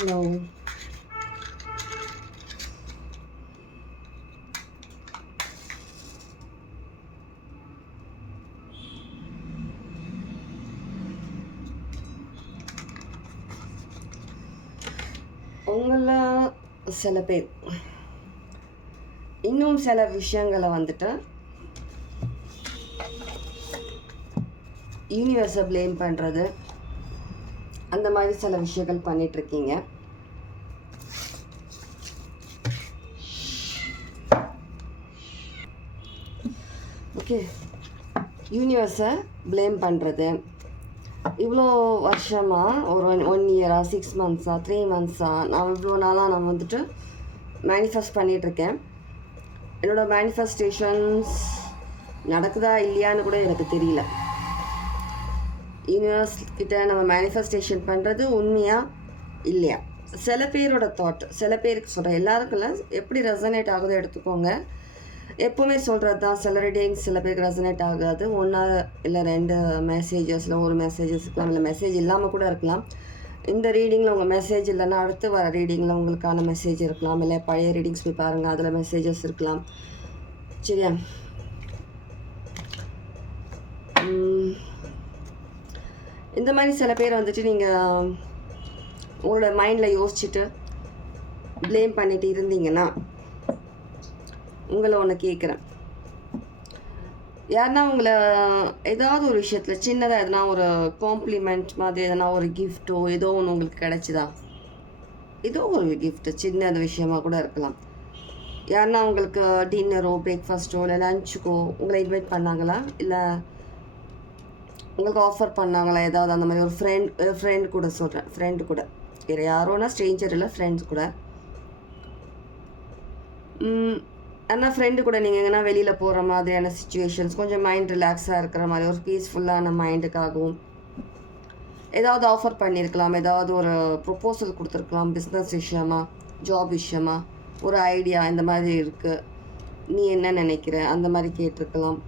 Hello. உங்கள சில பேர் இன்னும் சில விஷயங்களை வந்துட்டு யூனிவர்ஸை ப்ளேம் பண்ணுறது அந்த மாதிரி சில விஷயங்கள் பண்ணிகிட்ருக்கீங்க. ஓகே, யூனிவர்ஸை ப்ளேம் பண்ணுறது இவ்வளோ வருஷமாக ஒரு 1 இயரா 6 மந்த்ஸா 3 மந்த்ஸா நான் இவ்வளோ நாளாக நான் வந்துட்டு மேனிஃபெஸ்ட் பண்ணிகிட்ருக்கேன். என்னோடய மேனிஃபெஸ்டேஷன்ஸ் நடக்குதா இல்லையான்னு கூட எனக்கு தெரியல. யூனிவர்ஸ் கிட்ட நம்ம மேனிஃபெஸ்டேஷன் பண்ணுறது உண்மையா இல்லையா? சில பேரோட தாட், சில பேருக்கு சொல்கிறேன், எல்லாருக்குள்ள எப்படி ரெசனேட் ஆகுதோ எடுத்துக்கோங்க. எப்போவுமே சொல்கிறது தான், சில ரீடிங்ஸ் சில பேருக்கு ரெசனேட் ஆகாது. 1 இல்லை 2 மெசேஜஸில் ஒரு மெசேஜஸ் இருக்கலாம், இல்லை மெசேஜ் இல்லாமல் கூட இருக்கலாம். இந்த ரீடிங்கில் உங்கள் மெசேஜ் இல்லைன்னா அடுத்து வர ரீடிங்கில் உங்களுக்கான மெசேஜ் இருக்கலாம், இல்லை பழைய ரீடிங்ஸ் போய் பாருங்கள், அதில் மெசேஜஸ் இருக்கலாம். சரியா? இந்த மாதிரி சில பேர் வந்துட்டு நீங்கள் உங்களோட மைண்டில் யோசிச்சுட்டு ப்ளேம் பண்ணிட்டு இருந்தீங்கன்னா உங்களை ஒன்று கேட்குறேன். யாருன்னா உங்களை ஏதாவது ஒரு விஷயத்தில் சின்னதாக எதனா ஒரு காம்ப்ளிமெண்ட் மாதிரி எதனா ஒரு கிஃப்ட்டோ ஏதோ ஒன்று உங்களுக்கு கிடச்சிதா? ஏதோ ஒரு கிஃப்ட்டு சின்னது விஷயமாக கூட இருக்கலாம். யாருன்னா உங்களுக்கு டின்னரோ பிரேக்ஃபாஸ்ட்டோ இல்லை லஞ்சுக்கோ உங்களை இன்வைட் பண்ணாங்களா? இல்லை உங்களுக்கு ஆஃபர் பண்ணாங்களா ஏதாவது? அந்த மாதிரி ஒரு ஃப்ரெண்ட் கூட சொல்கிறேன், ஃப்ரெண்டு கூட, வேறு யாரோனா ஸ்ட்ரேஞ்சர் இல்லை, ஃப்ரெண்ட்ஸ் கூட. ஆனால் ஃப்ரெண்டு கூட நீங்கள் எங்கன்னா வெளியில் போகிற மாதிரியான சுச்சுவேஷன்ஸ், கொஞ்சம் மைண்ட் ரிலாக்ஸாக இருக்கிற மாதிரி ஒரு பீஸ்ஃபுல்லான மைண்டுக்காகவும் ஏதாவது ஆஃபர் பண்ணியிருக்கலாம், ஏதாவது ஒரு ப்ரொப்போசல் கொடுத்துருக்கலாம், பிஸ்னஸ் விஷயமா, ஜாப் விஷயமா, ஒரு ஐடியா இந்த மாதிரி இருக்குது, நீ என்ன நினைக்கிற, அந்த மாதிரி கேட்டிருக்கலாம்.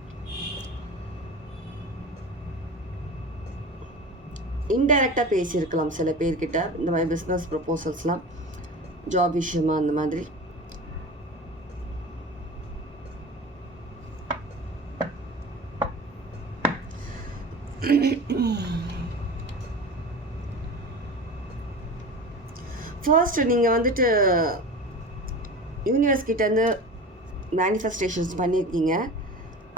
இன்டைரக்டாக பேசியிருக்கலாம் சில பேர்கிட்ட இந்த மாதிரி பிஸ்னஸ் ப்ரொப்போசல்ஸ்லாம், ஜாப் விஷயமா அந்த மாதிரி. ஃபர்ஸ்ட் நீங்கள் வந்துட்டு யூனிவர்ஸ் கிட்டேருந்து மேனிஃபெஸ்டேஷன்ஸ் பண்ணியிருக்கீங்க.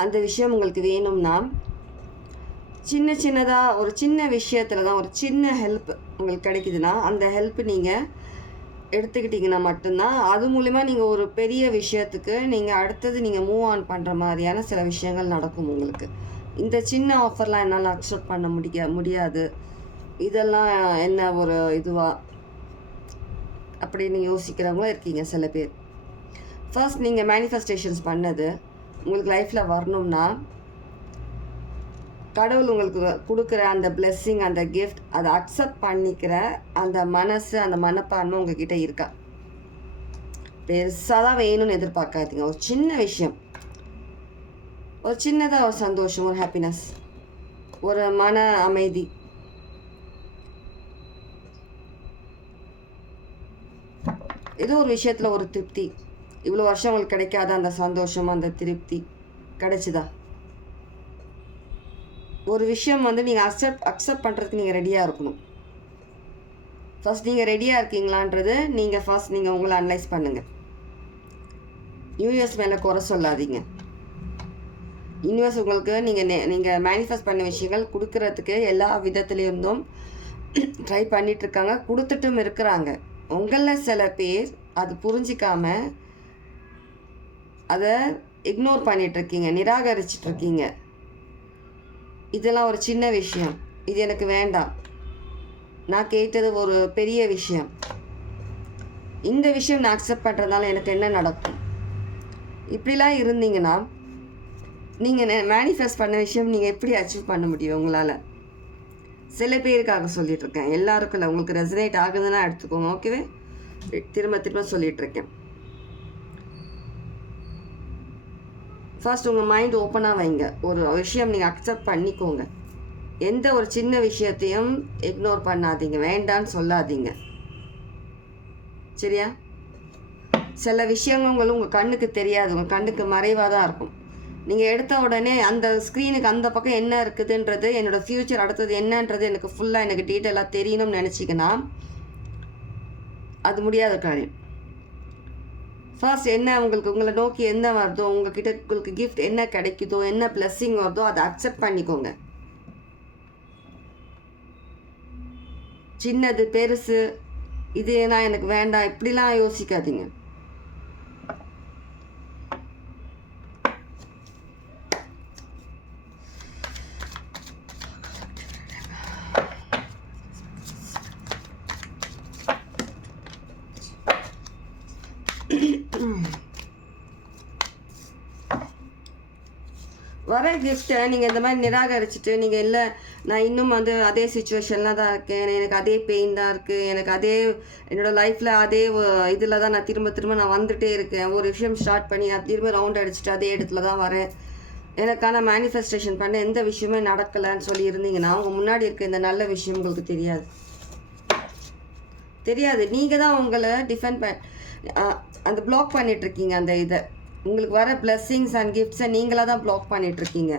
அந்த விஷயம் உங்களுக்கு வேணும்னா சின்னதாக ஒரு சின்ன விஷயத்தில் தான் ஒரு சின்ன ஹெல்ப் உங்களுக்கு கிடைக்குதுன்னா அந்த ஹெல்ப் நீங்கள் எடுத்துக்கிட்டிங்கன்னா மட்டும்தான் அது மூலிமா நீங்கள் ஒரு பெரிய விஷயத்துக்கு நீங்கள் அடுத்தது நீங்கள் மூவ் ஆன் பண்ணுற மாதிரியான சில விஷயங்கள் நடக்கும் உங்களுக்கு. இந்த சின்ன ஆஃபர்லாம் என்னால் அக்செப்ட் பண்ண முடியாது, இதெல்லாம் என்ன ஒரு இதுவா அப்படின்னு யோசிக்கிறவங்களும் இருக்கீங்க சில பேர். ஃபர்ஸ்ட் நீங்கள் மேனிஃபெஸ்டேஷன்ஸ் பண்ணது உங்களுக்கு லைஃப்பில் வரணும்னா கடவுள் உங்களுக்கு கொடுக்குற அந்த பிளெஸ்ஸிங், அந்த கிஃப்ட், அதை அக்செப்ட் பண்ணிக்கிற அந்த மனசு, அந்த மனப்பான்மை உங்ககிட்ட இருக்கா? பெருசாக தான் வேணும்னு எதிர்பார்க்காதீங்க. ஒரு சின்ன விஷயம், ஒரு சின்னதாக ஒரு சந்தோஷம், ஒரு ஹாப்பினஸ், ஒரு மன அமைதி, ஏதோ ஒரு விஷயத்தில் ஒரு திருப்தி, இவ்வளோ வருஷம் உங்களுக்கு கிடைக்காத அந்த சந்தோஷம், அந்த திருப்தி கிடைச்சிதா? ஒரு விஷயம் வந்து நீங்கள் அக்செப்ட் பண்ணுறதுக்கு நீங்கள் ரெடியாக இருக்கணும். ஃபர்ஸ்ட் நீங்கள் ரெடியாக இருக்கீங்களான்றது நீங்கள் உங்களை அனலைஸ் பண்ணுங்கள். யூனிவர்ஸ் மேலே குறை சொல்லாதீங்க. யூனிவர்ஸ் உங்களுக்கு நீங்கள் மேனிஃபெஸ்ட் பண்ண விஷயங்கள் கொடுக்கறதுக்கு எல்லா விதத்துலேருந்தும் ட்ரை பண்ணிகிட்ருக்காங்க, கொடுத்துட்டும் இருக்கிறாங்க. உங்களில் சில பேர் அது புரிஞ்சிக்காம அதை இக்னோர் பண்ணிகிட்ருக்கீங்க, நிராகரிச்சிட்ருக்கீங்க. இதெல்லாம் ஒரு சின்ன விஷயம், இது எனக்கு வேண்டாம், நான் கேட்டது ஒரு பெரிய விஷயம், இந்த விஷயம் நான் அக்செப்ட் பண்ணுறதுனால எனக்கு என்ன நடக்கும், இப்படிலாம் இருந்தீங்கன்னா நீங்கள் மேனிஃபெஸ்ட் பண்ண விஷயம் நீங்கள் எப்படி அச்சீவ் பண்ண முடியும் உங்களால்? சில பேருக்காக சொல்லிகிட்ருக்கேன், எல்லாருக்கும் இல்லை. உங்களுக்கு ரெசனேட் ஆகுதுன்னா எடுத்துக்கோங்க, ஓகேவே? திரும்ப சொல்லிகிட்ருக்கேன். ஃபர்ஸ்ட் உங்கள் மைண்ட் ஓப்பனாக வைங்க. ஒரு விஷயம் நீங்கள் அக்செப்ட் பண்ணிக்கோங்க. எந்த ஒரு சின்ன விஷயத்தையும் இக்னோர் பண்ணாதீங்க, வேண்டான்னு சொல்லாதீங்க. சரியா? சில விஷயங்கள் உங்கள் கண்ணுக்கு தெரியாது, உங்கள் கண்ணுக்கு மறைவாக தான் இருக்கும். நீங்கள் எடுத்த உடனே அந்த ஸ்க்ரீனுக்கு அந்த பக்கம் என்ன இருக்குதுன்றது, என்னோடய ஃப்யூச்சர் அடுத்தது என்னன்றது எனக்கு ஃபுல்லாக எனக்கு டீட்டெயிலாக தெரியணும்னு நினச்சிங்கன்னா அது முடியாத காரியம். ஃபர்ஸ்ட் என்ன உங்களை நோக்கி என்ன வருதோ, உங்ககிட்ட உங்களுக்கு கிஃப்ட் என்ன கிடைக்குதோ, என்ன பிளெஸ்ஸிங் வருதோ அதை அக்செப்ட் பண்ணிக்கோங்க. சின்னது பெருசு இது ஏன்னா எனக்கு வேண்டாம் இப்படிலாம் யோசிக்காதீங்க. வர கிஃப்ட்டை நீங்கள் இந்த மாதிரி நிராகரிச்சுட்டு நீங்கள் இல்லை நான் இன்னும் அதே சுச்சுவேஷனில் தான் இருக்கேன், எனக்கு அதே பெயின் தான் இருக்குது, எனக்கு அதே என்னோடய லைஃப்பில் அதே இதில் தான் நான் திரும்ப நான் வந்துகிட்டே இருக்கேன், ஒரு விஷயம் ஸ்டார்ட் பண்ணி நான் திரும்ப ரவுண்ட் அடிச்சுட்டு அதே இடத்துல தான் வரேன், எனக்கான மேனிஃபெஸ்டேஷன் பண்ண எந்த விஷயமே நடக்கலைன்னு சொல்லி இருந்தீங்கன்னா உங்கள் முன்னாடி இருக்க இந்த நல்ல விஷயம் உங்களுக்கு தெரியாது. நீங்கள் தான் உங்களை டிஃபெண்ட் அந்த பிளாக் பண்ணிகிட்ருக்கீங்க. அந்த இதை உங்களுக்கு வர பிளெஸ்ஸிங்ஸ் அண்ட் கிஃப்ட்ஸை நீங்களாக தான் பிளாக் பண்ணிகிட்ருக்கீங்க.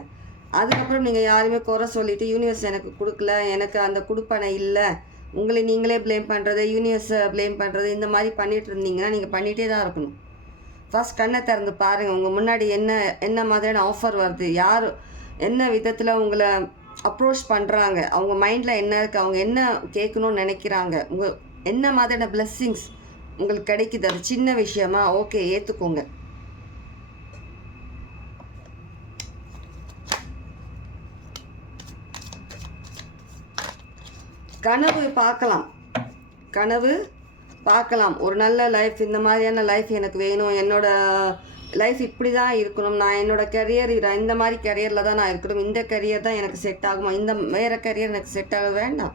அதுக்கப்புறம் நீங்கள் யாருமே குறை சொல்லிவிட்டு யூனிவர்ஸ் எனக்கு கொடுக்கல, எனக்கு அந்த கொடுப்பனை இல்லை, உங்களை நீங்களே ப்ளேம் பண்ணுறது, யூனிவர்ஸை ப்ளேம் பண்ணுறது, இந்த மாதிரி பண்ணிகிட்டு இருந்தீங்கன்னா நீங்கள் பண்ணிகிட்டே தான் இருக்கணும். ஃபர்ஸ்ட் கண்ணை திறந்து பாருங்கள், உங்கள் முன்னாடி என்ன மாதிரியான ஆஃபர் வருது, யார் என்ன விதத்தில் உங்களை அப்ரோச் பண்ணுறாங்க, அவங்க மைண்டில் என்ன இருக்குது, அவங்க என்ன கேட்கணும்னு நினைக்கிறாங்க, உங்கள் என்ன மாதிரியான பிளெஸ்ஸிங்ஸ் உங்களுக்கு கிடைக்குது. அது சின்ன விஷயமா ஓகே ஏற்றுக்கோங்க. கனவு பார்க்கலாம் ஒரு நல்ல லைஃப், இந்த மாதிரியான லைஃப் எனக்கு வேணும், என்னோடய லைஃப் இப்படி தான் இருக்கணும், நான் என்னோடய கரியர் இந்த மாதிரி கரியரில் தான் நான் இருக்கணும், இந்த கரியர் தான் எனக்கு செட் ஆகுமா, இந்த வேறு கரியர் எனக்கு செட் ஆக வேண்டாம்.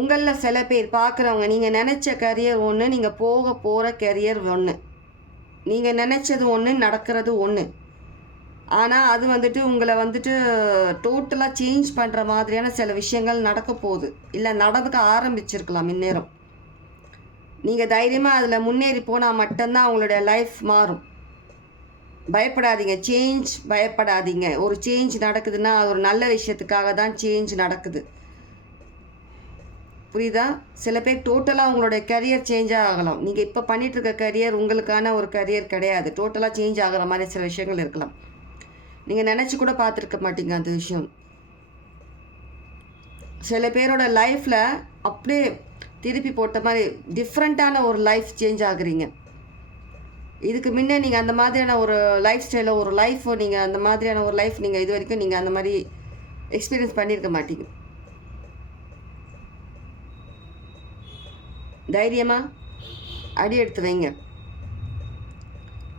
உங்களில் சில பேர் பார்க்குறவங்க நீங்கள் நினச்ச கரியர் ஒன்று, நீங்கள் போக போகிற கரியர் ஒன்று, நீங்கள் நினச்சது ஒன்று நடக்கிறது ஒன்று, ஆனால் அது உங்களை டோட்டலாக சேஞ்ச் பண்ணுற மாதிரியான சில விஷயங்கள் நடக்க போகுது, இல்லை நடந்துக்க ஆரம்பிச்சிருக்கலாம் இந்நேரம். நீங்கள் தைரியமாக அதில் முன்னேறி போனால் மட்டும்தான் உங்களுடைய லைஃப் மாறும். பயப்படாதீங்க. ஒரு சேஞ்ச் நடக்குதுன்னா அது ஒரு நல்ல விஷயத்துக்காக தான் சேஞ்ச் நடக்குது, புரியுதா? சில பேர் டோட்டலாக உங்களுடைய கரியர் சேஞ்சாக ஆகலாம். நீங்கள் இப்போ பண்ணிகிட்ருக்க கரியர் உங்களுக்கான ஒரு கரியர் கிடையாது, டோட்டலாக சேஞ்ச் ஆகிற மாதிரி சில விஷயங்கள் இருக்கலாம். நீங்கள் நினச்சி கூட பார்த்துருக்க மாட்டீங்க அந்த விஷயம். சில பேரோட லைஃப்பில் அப்படியே திருப்பி போட்ட மாதிரி டிஃப்ரெண்ட்டான ஒரு லைஃப் சேஞ்ச் ஆகுறீங்க. இதுக்கு முன்னே நீங்கள் அந்த மாதிரியான ஒரு லைஃப் ஸ்டைலில் ஒரு லைஃப் நீங்கள் அந்த மாதிரியான ஒரு லைஃப் நீங்கள் இது வரைக்கும் நீங்கள் அந்த மாதிரி எக்ஸ்பீரியன்ஸ் பண்ணியிருக்க மாட்டீங்க. தைரியமாக அடி எடுத்து வைங்க,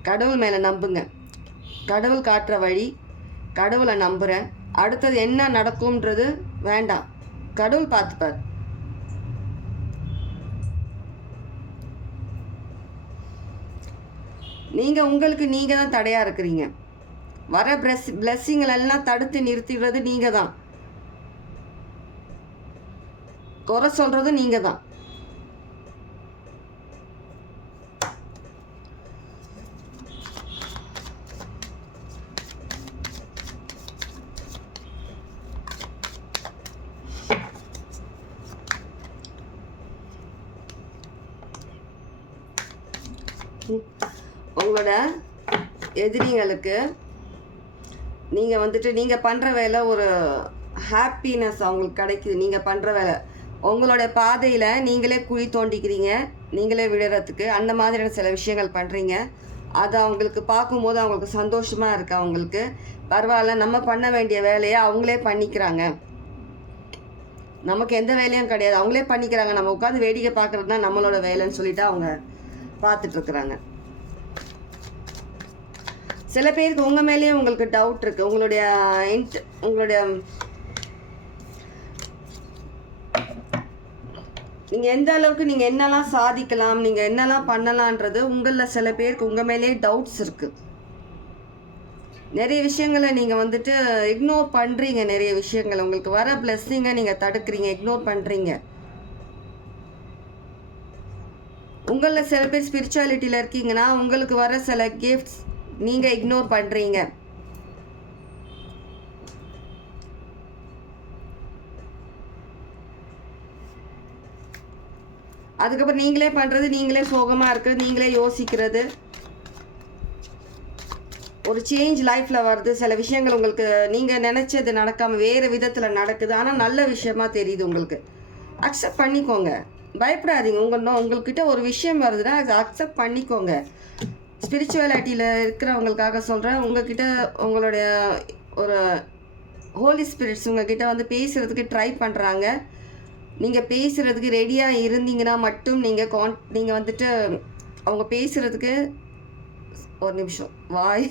கடவுள் மேலே நம்புங்க, கடவுள் காட்டுற வழி, கடவுளை நம்புகிறேன், அடுத்தது என்ன நடக்கும்ன்றது வேண்டாம், கடவுள் பார்த்துப்பார். உங்களுக்கு நீங்கள் தான் தடையாக இருக்கிறீங்க. வர பிளெஸ்ஸிங்களெல்லாம் தடுத்து நிறுத்திடுறது நீங்கள் தான், குறை சொல்கிறது நீங்கள் தான். உங்களோட எதிரிங்களுக்கு நீங்கள் நீங்கள் பண்ணுற வேலை ஒரு ஹாப்பினஸ் அவங்களுக்கு கிடைக்குது. நீங்கள் பண்ணுற வேலை உங்களோட பாதையில் நீங்களே குழி தோண்டிக்கிறீங்க, நீங்களே விடுறதுக்கு அந்த மாதிரியான சில விஷயங்கள் பண்ணுறீங்க. அது அவங்களுக்கு பார்க்கும்போது அவங்களுக்கு சந்தோஷமாக இருக்குது. அவங்களுக்கு பரவாயில்ல, நம்ம பண்ண வேண்டிய வேலையை அவங்களே பண்ணிக்கிறாங்க, நமக்கு எந்த வேலையும் கிடையாது, அவங்களே பண்ணிக்கிறாங்க, நம்ம உட்காந்து வேடிக்கை பார்க்குறது தான் நம்மளோட வேலைன்னு சொல்லிட்டு அவங்க பார்த்துட்ருக்குறாங்க. சில பேருக்கு உங்கள் மேலேயே உங்களுக்கு டவுட் இருக்குது, உங்களுடைய நீங்கள் எந்த அளவுக்கு நீங்கள் என்னெல்லாம் சாதிக்கலாம், நீங்கள் என்னெல்லாம் பண்ணலான்றது உங்களில் சில பேருக்கு உங்கள் மேலேயே டவுட்ஸ் இருக்குது. நிறைய விஷயங்களை நீங்கள் இக்னோர் பண்ணுறீங்க, நிறைய விஷயங்கள் உங்களுக்கு வர பிளெஸ்ஸிங்கை நீங்கள் தடுக்கிறீங்க, இக்னோர் பண்ணுறீங்க. உங்களில் சில பேர் ஸ்பிரிச்சுவாலிட்டியில் இருக்கீங்கன்னா உங்களுக்கு வர சில கிஃப்ட்ஸ் நீங்கள் இக்னோர் பண்ணுறீங்க. அதுக்கப்புறம் நீங்களே பண்ணுறது, நீங்களே சோகமாக இருக்கிறது, நீங்களே யோசிக்கிறது, ஒரு சேஞ்ச் லைஃப்பில் வருது. சில விஷயங்கள் உங்களுக்கு நீங்கள் நினச்சது நடக்காமல் வேறு விதத்தில் நடக்குது, ஆனால் நல்ல விஷயமா தெரியுது உங்களுக்கு. அக்செப்ட் பண்ணிக்கோங்க, பயப்படாதீங்க. உங்கள்கிட்ட ஒரு விஷயம் வருதுன்னா அதை அக்செப்ட் பண்ணிக்கோங்க. ஸ்பிரிச்சுவாலிட்டியில் இருக்கிறவங்களுக்காக சொல்கிறேன், உங்கள்கிட்ட உங்களுடைய ஒரு ஹோலி ஸ்பிரிட்ஸ் உங்கள்கிட்ட வந்து பேசுகிறதுக்கு ட்ரை பண்ணுறாங்க. நீங்கள் பேசுகிறதுக்கு ரெடியாக இருந்தீங்கன்னா மட்டும் நீங்கள் வந்துட்டு அவங்க பேசுகிறதுக்கு ஒரு நிமிஷம் வாய்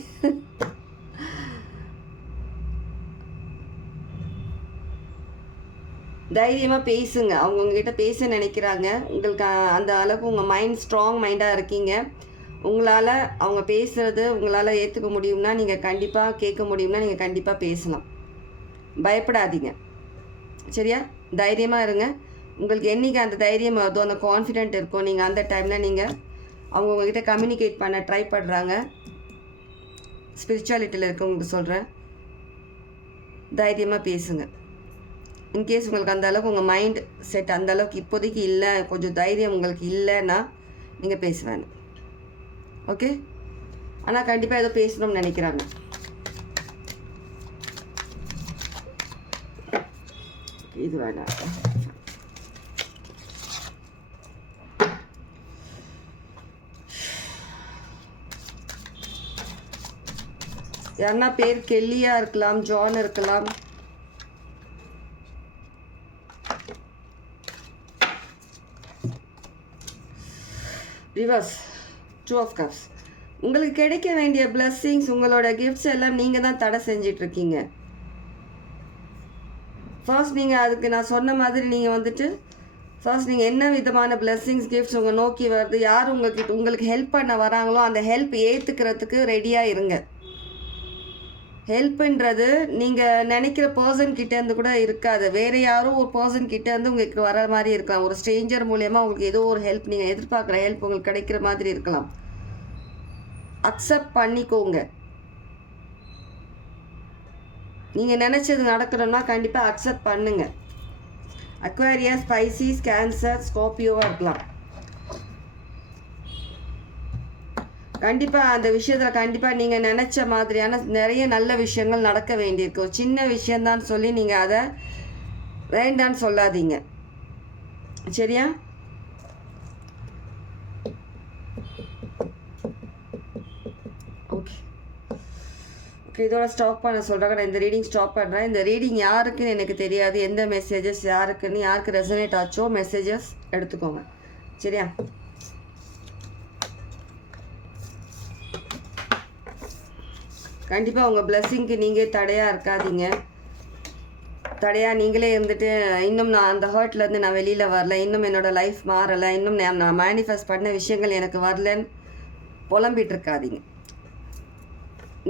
தைரியமாக பேசுங்க. அவங்க உங்ககிட்ட பேச நினைக்கிறாங்க. உங்களுக்கு அந்த அளவுக்கு உங்கள் மைண்ட் ஸ்ட்ராங் மைண்டாக இருக்கீங்க. உங்களால் அவங்க பேசுகிறது உங்களால் ஏற்றுக்க முடியும்னா, நீங்கள் கண்டிப்பாக கேட்க முடியும்னா நீங்கள் கண்டிப்பாக பேசலாம். பயப்படாதீங்க, சரியா? தைரியமாக இருங்க. உங்களுக்கு என்றைக்கு அந்த தைரியம் வருதோ, அந்த கான்ஃபிடென்ட் இருக்கும், நீங்கள் அந்த டைமில் நீங்கள் அவங்க உங்ககிட்ட கம்யூனிகேட் பண்ண ட்ரை பண்ணுறாங்க. ஸ்பிரிச்சுவாலிட்டியில் இருக்கவங்களுக்கு சொல்கிறேன், தைரியமாக பேசுங்க. இன்கேஸ் உங்களுக்கு அந்த அளவுக்கு உங்கள் மைண்ட் செட் அந்த அளவுக்கு இப்போதைக்கு இல்லை, கொஞ்சம் தைரியம் உங்களுக்கு இல்லைன்னா நீங்கள் பேசுவேன். ஓகே, ஆனால் கண்டிப்பாக ஏதோ பேசணும்னு நினைக்கிறாங்க. இது வேணாம். யாருன்னா பேர் கெல்லியா இருக்கலாம், ஜான் இருக்கலாம். Reverse 2 of cups. உங்களுக்கு கிடைக்க வேண்டிய பிளஸ்ஸிங்ஸ், உங்களோட கிஃப்ட்ஸ் எல்லாம் நீங்கள் தான் தடை செஞ்சிட்ருக்கீங்க. ஃபர்ஸ்ட் நீங்கள் அதுக்கு நான் சொன்ன மாதிரி நீங்கள் வந்துட்டு ஃபர்ஸ்ட் நீங்கள் என்ன விதமான பிளஸ்ஸிங்ஸ் கிஃப்ட்ஸ் உங்கள் நோக்கி வருது, யார் உங்களுக்கு ஹெல்ப் பண்ண வராங்களோ அந்த ஹெல்ப் ஏற்றுக்கிறதுக்கு ரெடியாக இருங்க. ஹெல்ப்புன்றது நீங்கள் நினைக்கிற பர்சன்கிட்டேருந்து கூட இருக்காது, வேறு யாரும் ஒரு பர்சன்கிட்டேருந்து உங்களுக்கு வர மாதிரி இருக்கலாம். ஒரு ஸ்ட்ரேஞ்சர் மூலயமா உங்களுக்கு ஏதோ ஒரு ஹெல்ப், நீங்கள் எதிர்பார்க்குற ஹெல்ப் உங்களுக்கு கிடைக்கிற மாதிரி இருக்கலாம். அக்செப்ட் பண்ணிக்கோங்க. நீங்கள் நினச்சது நடக்கணும்னா கண்டிப்பாக அக்செப்ட் பண்ணுங்கள். அக்வாரியஸ், பைசிஸ், கேன்சர், ஸ்கார்பியோவாக இருக்கலாம். கண்டிப்பாக அந்த விஷயத்தில் கண்டிப்பாக நீங்கள் நினச்ச மாதிரியான நிறைய நல்ல விஷயங்கள் நடக்க வேண்டியிருக்கு. ஒரு சின்ன விஷயந்தான் சொல்லி நீங்கள் அதை வேண்டான்னு சொல்லாதீங்க, சரியா? ஓகே ஓகே, இதோட ஸ்டாப் பண்ண சொல்கிறாங்க. நான் இந்த ரீடிங் ஸ்டாப் பண்ணுறேன். இந்த ரீடிங் யாருக்குன்னு எனக்கு தெரியாது, எந்த மெசேஜஸ் யாருக்கு ரெசனேட் ஆச்சோ மெசேஜஸ் எடுத்துக்கோங்க, சரியா? கண்டிப்பாக உங்கள் பிளஸ்ஸிங்க்கு நீங்கள் தடையாக இருக்காதீங்க. தடையாக நீங்களே இருந்துட்டு இன்னும் நான் அந்த ஹர்ட்லேருந்து நான் வெளியில் வரல, இன்னும் என்னோடய லைஃப் மாறலை, இன்னும் நான் மேனிஃபெஸ்ட் பண்ண விஷயங்கள் எனக்கு வரலன்னு புலம்பிகிட்ருக்காதீங்க.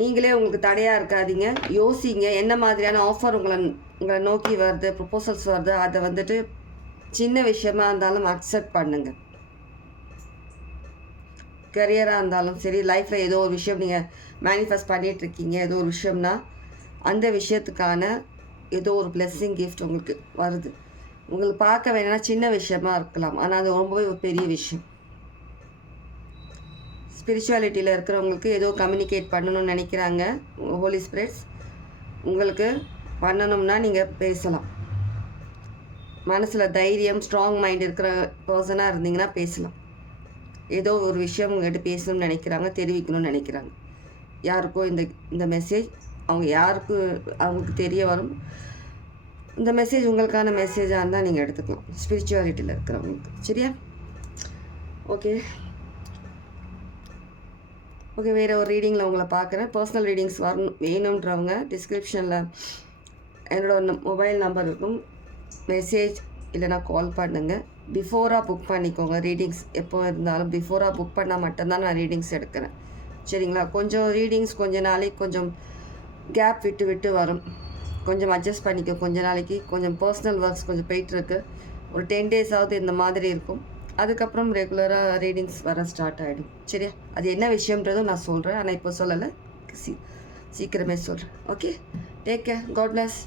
நீங்களே உங்களுக்கு தடையாக இருக்காதீங்க. யோசிங்க, என்ன மாதிரியான ஆஃபர் உங்களை நோக்கி வருது, ப்ரொபோசல்ஸ் வருது, அதை வந்துட்டு சின்ன விஷயமா இருந்தாலும் அக்செப்ட் பண்ணுங்கள். கரியராக இருந்தாலும் சரி, லைஃப்பில் ஏதோ ஒரு விஷயம் நீங்கள் மேனிஃபெஸ்ட் பண்ணிகிட்ருக்கீங்க, ஏதோ ஒரு விஷயம்னா அந்த விஷயத்துக்கான ஏதோ ஒரு பிளெஸ்ஸிங் கிஃப்ட் உங்களுக்கு வருது. உங்களுக்கு பார்க்க வேணும்னா சின்ன விஷயமா இருக்கலாம், ஆனால் அது ரொம்பவே ஒரு பெரிய விஷயம். ஸ்பிரிச்சுவாலிட்டியில் இருக்கிறவங்களுக்கு ஏதோ கம்யூனிகேட் பண்ணணும்னு நினைக்கிறாங்க ஹோலி ஸ்பிரிட்ஸ். உங்களுக்கு பண்ணணும்னா நீங்கள் பேசலாம். மனசில் தைரியம், ஸ்ட்ராங் மைண்ட் இருக்கிற பர்சனாக இருந்தீங்கன்னா பேசலாம். ஏதோ ஒரு விஷயம் உங்கள்கிட்ட பேசணும்னு நினைக்கிறாங்க, தெரிவிக்கணும்னு நினைக்கிறாங்க. யாருக்கோ இந்த மெசேஜ் அவங்களுக்கு தெரிய வரும். இந்த மெசேஜ் உங்களுக்கான மெசேஜாக இருந்தால் நீங்கள் எடுத்துக்கலாம், ஸ்பிரிச்சுவாலிட்டியில் இருக்கிறவங்களுக்கு, சரியா? ஓகே ஓகே, வேறு ஒரு ரீடிங்கில் உங்களை பார்க்குறேன். பர்சனல் ரீடிங்ஸ் வேணுன்றவங்க டிஸ்கிரிப்ஷனில் என்னோடய மொபைல் நம்பர் இருக்கும், மெசேஜ் இல்லைனா கால் பண்ணுங்கள். பிஃபோராக புக் பண்ணிக்கோங்க. ரீடிங்ஸ் எப்போ இருந்தாலும் பிஃபோராக புக் பண்ணால் மட்டும்தான் நான் ரீடிங்ஸ் எடுக்கிறேன், சரிங்களா? கொஞ்சம் ரீடிங்ஸ் கொஞ்சம் நாளைக்கு கொஞ்சம் கேப் விட்டு வரும், கொஞ்சம் அட்ஜஸ்ட் பண்ணிக்க. கொஞ்சம் நாளைக்கு கொஞ்சம் பர்சனல் ஒர்க்ஸ் கொஞ்சம் போயிட்டுருக்கு. ஒரு 10 days இந்த மாதிரி இருக்கும். அதுக்கப்புறம் ரெகுலராக ரீடிங்ஸ் வர ஸ்டார்ட் ஆகிடும். சரியா? அது என்ன விஷயம்ன்றதும் நான் சொல்கிறேன். ஆனால் இப்போ சொல்லலை, சீக்கிரமே சொல்கிறேன். Okay, take care, God plus.